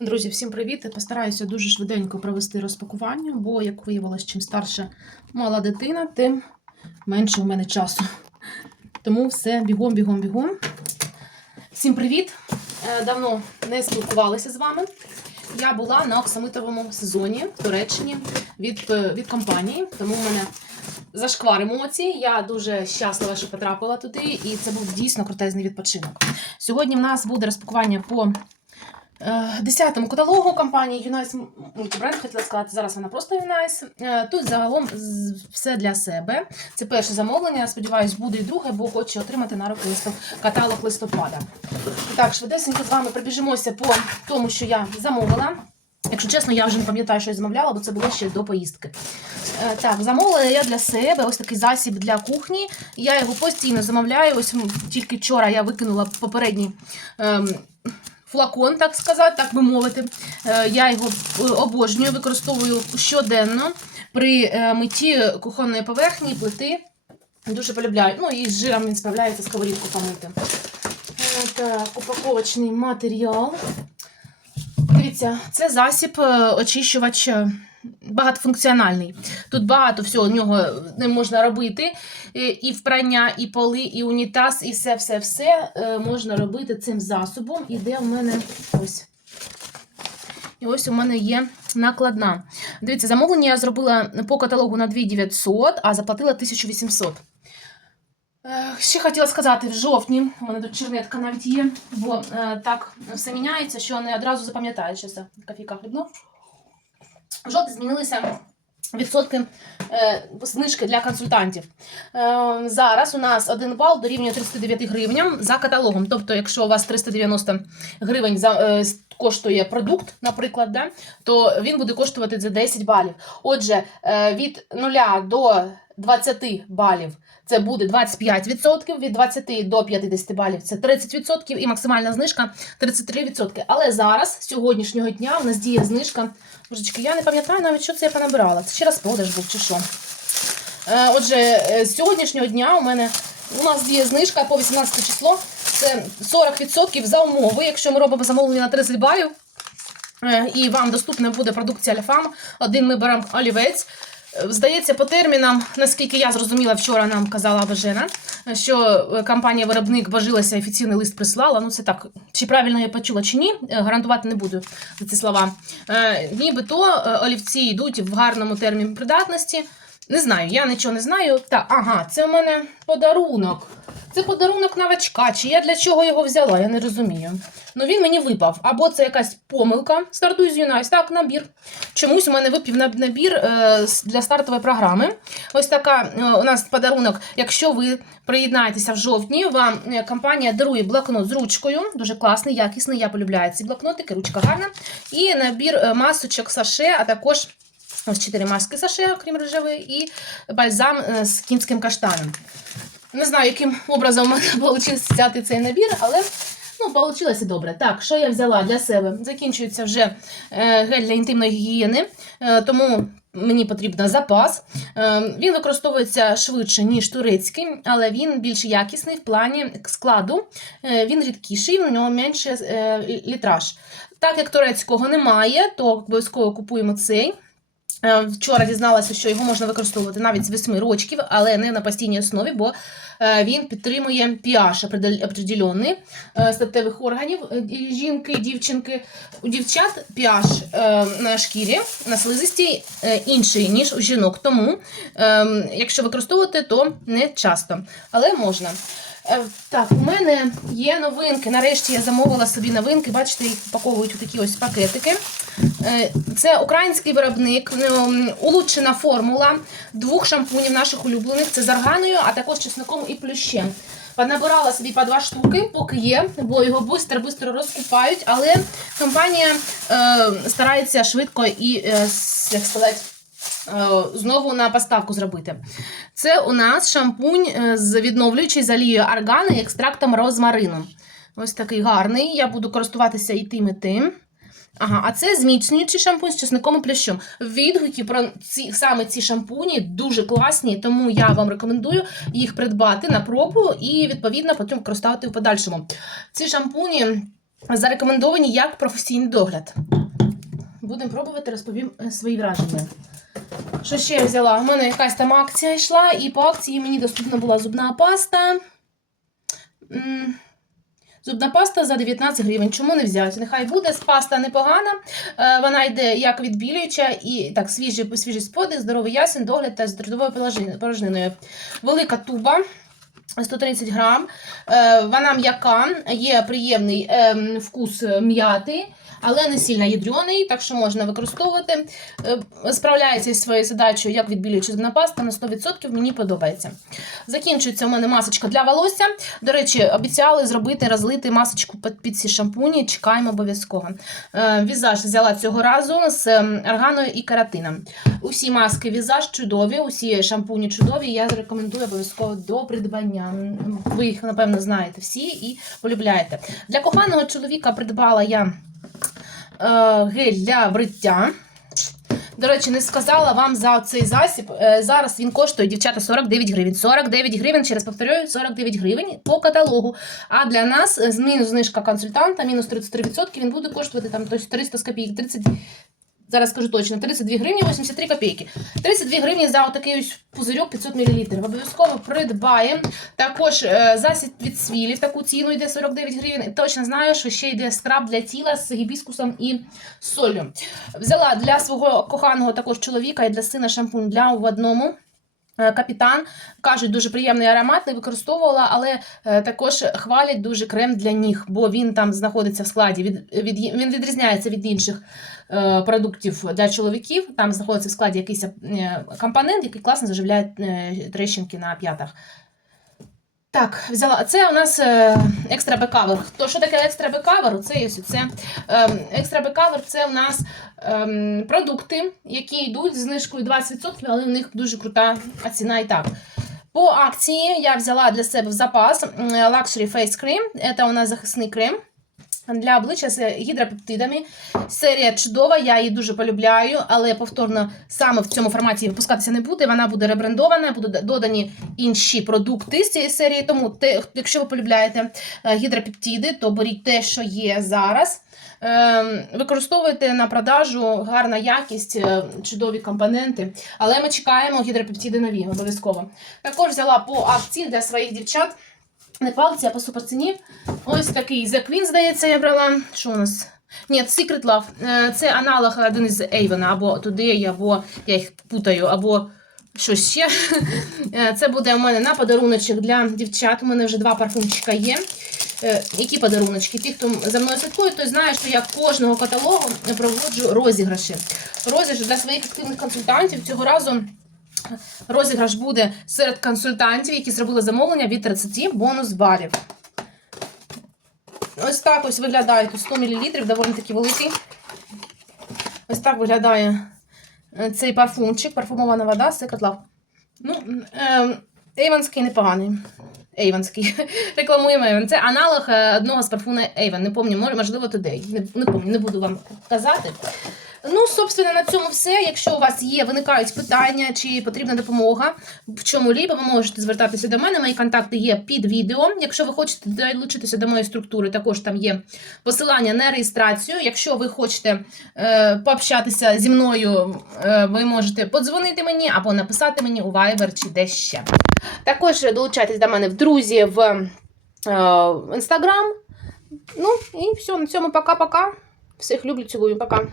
Друзі, всім привіт! Постараюся дуже швиденько провести розпакування, бо, як виявилось, чим старша мала дитина, тим менше у мене часу. Тому все бігом, бігом, бігом. Всім привіт! Е, Давно не спілкувалися з вами. Я була на оксамитовому сезоні в Туреччині від, е, від компанії, тому в мене зашквар емоцій. Я дуже щаслива, що потрапила туди, і це був дійсно крутезний відпочинок. Сьогодні в нас буде розпакування по е, 10-му каталогу компанії Unice Multibrand, хотіла сказати, зараз вона просто Unice. Е, Тут загалом все для себе. Це перше замовлення. Сподіваюсь, буде і друге, бо хочу отримати на руки каталог листопада. Так, швидесенько з вами пробіжимося по тому, що я замовила. Якщо чесно, я вже не пам'ятаю, що я замовляла, бо це було ще до поїздки. Е, Так, замовила я для себе ось такий засіб для кухні. Я його постійно замовляю. Ось тільки вчора я викинула попередній ем, флакон, так сказати, так би мовити. Е, я його е, обожнюю, використовую щоденно при е, митті кухонної поверхні, плити. Дуже полюбляю. Ну і з жиром він справляється сковорідку помити. Так, упаковочний матеріал. Дивіться, це засіб очищувача. очищувач багатофункціональний. Тут багато всього нього не можна робити. Е, І впрання, і поли, і унітаз, і все-все-все е, можна робити цим засобом. І де в мене ось. І ось у мене є накладна. Дивіться, замовлення я зробила по каталогу на 2900, а заплатила 1800. Е, Ще хотіла сказати, в жовтні, у мене тут чернетка навіть є, бо так все міняється, що не одразу запам'ятаю, що це кофійка. В змінилися відсотки е, знижки для консультантів. Е, зараз у нас один бал дорівнює 39 гривням за каталогом. Тобто, якщо у вас 390 гривень за, е, коштує продукт, наприклад, да, то він буде коштувати за 10 балів. Отже, е, від 0 до 20 балів це буде 25%, від 20 до 50 балів це 30% і максимальна знижка 33%. Але зараз, з сьогоднішнього дня, у нас діє знижка. Божечки, я не пам'ятаю навіть, що це я понабирала. Це ще раз продаж був чи що. Е, Отже, е, з сьогоднішнього дня у мене у нас діє знижка по 18 число. Це 40% за умови, якщо ми робимо замовлення на 30 балів. е, І вам доступна буде продукція Альфам. Один ми беремо олівець. Е, Здається, по термінам, наскільки я зрозуміла, вчора нам казала Бажена, що е, компанія-виробник божилася, офіційний лист прислала. Ну, це так, чи правильно я почула, чи ні, гарантувати не буду за ці слова. Нібито олівці йдуть в гарному терміні придатності. Не знаю, я нічого не знаю. Та, ага, це у мене подарунок. Це подарунок новачка. Чи я для чого його взяла? Я не розумію. Ну він мені випав. Або це якась помилка. Стартуй з Юнайс. Так, набір. Чомусь у мене випів набір е, для стартової програми. Ось така е, у нас подарунок. Якщо ви приєднаєтеся в жовтні, вам е, компанія дарує блокнот з ручкою. Дуже класний, якісний. Я полюбляю ці блокнотики, ручка гарна. І набір масочок саше, а також. Ось чотири маски саше, окрім рожевої, і бальзам з кінським каштаном. Не знаю, яким образом мене вийшло взяти цей набір, але ну, вийшло добре. Так, що я взяла для себе? Закінчується вже е, гель для інтимної гігієни, е, тому мені потрібен запас. Е, він використовується швидше, ніж турецький, але він більш якісний в плані складу. Він рідкіший, в нього менше літраж. Так як турецького немає, то обов'язково купуємо цей. Е, Вчора дізналася, що його можна використовувати навіть з 8 рочків, але не на постійній основі, бо е, він підтримує pH определений е, статевих органів жінки, дівчинки. У дівчат е, на шкірі, на слизистій інший, ніж у жінок. Тому, якщо використовувати, то не часто, але можна. Так, у мене є новинки. Нарешті я замовила собі новинки. Бачите, їх упаковують у такі ось пакетики. Е, Це український виробник, ем, улучшена формула двох шампунів наших улюблених. Це з органою, а також чесником і плющем. Понабирала собі по два штуки, поки є, бо його швидко-швидко розкупають, але компанія е, старається швидко і, е, як сказати, е, знову на поставку зробити. Це у нас шампунь е, з відновлюючий з олією аргани і екстрактом розмарину. Ось такий гарний. Я буду користуватися і тим, і тим. Ага, а це зміцнюючий шампунь з чесником і плющом. Відгуки про ці саме ці шампуні дуже класні, тому я вам рекомендую їх придбати на пробу і відповідно потім використовувати в подальшому. Ці шампуні зарекомендовані як професійний догляд. Будемо пробувати, розповім е, свої враження. Що ще я взяла? У мене якась там акція йшла, і по акції мені доступна була зубна паста. М, Зубна паста за 19 гривень. Чому не взяти? Нехай буде паста непогана. Е, Вона йде як відбілююча і так, свіжий, свіжий сподих, здоровий ясен, догляд та з трудовою порожниною. Велика туба. 130 грам. Е, Вона м'яка, є приємний ем, вкус м'яти, але не сильно ядрений, так що можна використовувати. Е, Справляється із своєю задачею, як відбілююча зубна паста на 100%, мені подобається. Закінчується у мене масочка для волосся. До речі, обіцяли зробити, розлити масочку під, ці шампуні. Чекаємо обов'язково. Е, Візаж взяла цього разу з ем, органою і каротином. Усі маски візаж чудові, усі шампуні чудові. Я рекомендую обов'язково до придбання. Ви їх, напевно, знаєте всі і полюбляєте. Для коханого чоловіка придбала я гель для бриття. До речі, не сказала вам за цей засіб. Е, Зараз він коштує, дівчата, 49 гривень. 49 гривень, через повторюю, 49 гривень по каталогу. А для нас е, мінус знижка консультанта, мінус 33%, він буде коштувати там тобто 300 з копійок, 30, зараз скажу точно, 32 гривні 83 копійки. 32 гривні за отакий ось пузирьок 500 мл. Обов'язково придбаємо. Також е, засіб від свілів, таку ціну йде 49 гривень. Точно знаю, що ще йде скраб для тіла з гібіскусом і солью. Взяла для свого коханого також чоловіка і для сина шампунь для в одному. Е, Капітан кажуть, дуже приємний аромат, не використовувала, але е, також хвалять дуже крем для ніг, бо він там знаходиться в складі. Від, від, він відрізняється від інших е, продуктів для чоловіків. Там знаходиться в складі якийсь е, компонент, який класно заживляє трещинки на п'ятах. Так, взяла. Це у нас е, екстра бекавер. То що таке екстра бекавер? Це є це е, екстра бекавер це у нас е, продукти, які йдуть з знижкою 20%, але у них дуже крута ціна і так. По акції я взяла для себе в запас Luxury Face Cream. Це у нас захисний крем для обличчя з гідропептидами. Серія чудова, я її дуже полюбляю, але повторно саме в цьому форматі випускатися не буде. Вона буде ребрендована, будуть додані інші продукти з цієї серії. Тому, те, якщо ви полюбляєте е, гідропептиди, то беріть те, що є зараз. Ем, Використовуйте на продажу гарна якість, е, чудові компоненти. Але ми чекаємо гідропептиди нові, обов'язково. Також взяла по акції для своїх дівчат. Не по а по суперціні. Ось такий The Queen, здається, я брала. Що у нас? Ні, Secret Love. Е, Це аналог один із Avon, або Today, або я їх путаю, або щось ще. Е, Це буде у мене на подаруночок для дівчат. У мене вже два парфумчика є. Е, Які подаруночки? Ті, хто за мною слідкує, той знає, що я кожного каталогу проводжу розіграші. Розіграш для своїх активних консультантів цього разу. Розіграш буде серед консультантів, які зробили замовлення від 30 бонус балів. Ось так ось виглядає тут 100 мл, доволі таки великий. Ось так виглядає е, цей парфумчик, парфумована вода, Secret Love. Ну, ем, Ейванський непоганий. Ейванський. Рекламуємо Ейван. Це аналог е, одного з парфуму Ейван. Не пам'ятаю, можливо, Today. Не, не пам'ятаю, не буду вам казати. Ну, собственно, на цьому все. Якщо у вас є, виникають питання чи потрібна допомога в чому-либо, ви можете звертатися до мене. Мої контакти є під відео. Якщо ви хочете долучитися до моєї структури, також там є посилання на реєстрацію. Якщо ви хочете е, пообщатися зі мною, е, ви можете подзвонити мені або написати мені у Viber чи десь ще. Також долучайтесь до мене в друзі в е. Ну і все, на цьому пока-пока. Всіх люблю, цілую, пока.